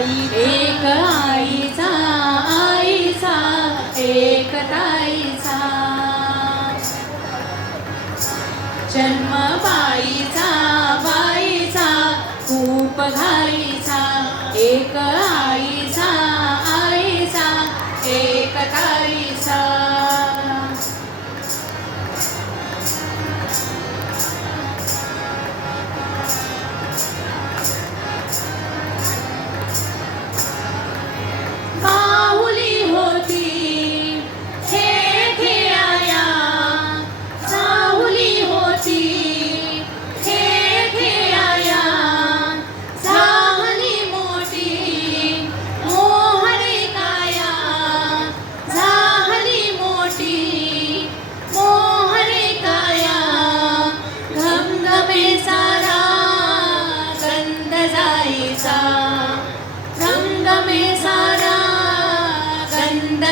एक आईचा आईचा एक ताईचा जन्म बाईचा बाईचा खूप घाईचा एक आईचा आईचा एक ताईचा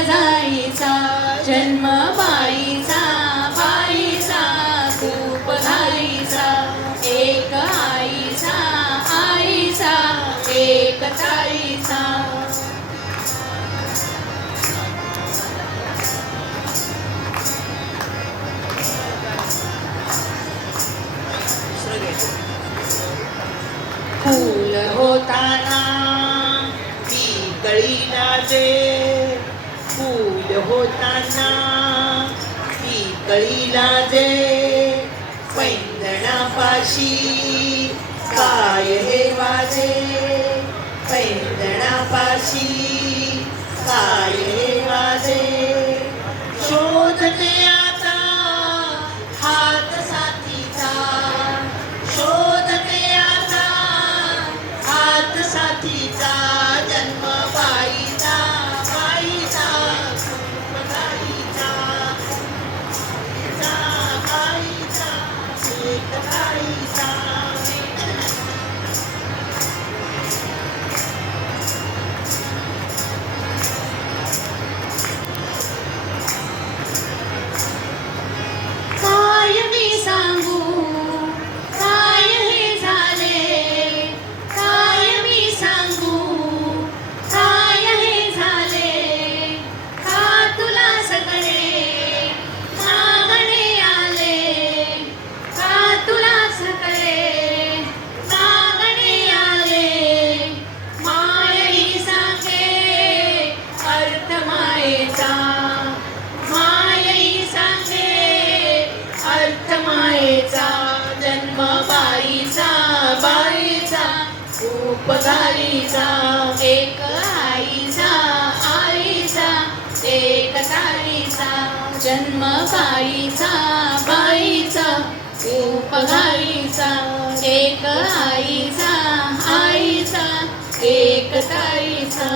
जाईचा जन्म बाईचा बाईचा खूप घाईचा एक आईचा आईचा एक ताईचा फूल होताना ती कळीला जे फूल होताना ती कळीला जे पैंजणापाशी काय हे वाजे पैंजणापाशी काय हे वाजे शोधते आता हात साथीचा शोधते आता हात साथीचा जन्म बाईचा बाईचा बाईचा बाईचा एक बाईचा काय मी सांगू काय हे झाले काय मी सांगू काय हे झाले का तुला सगळे मागणे आले का तुला सगळे मागणे आले मायही सांगे अर्थ मायेचा मायही सांगे अर्थ मायेचा जन्म बाईचा बाईचा खूप घाईचा एक आईचा आईचा एक ताईचा जन्म बाईचा बाईचा खूप घाईचा एक आईचा आईचा एक ताईचा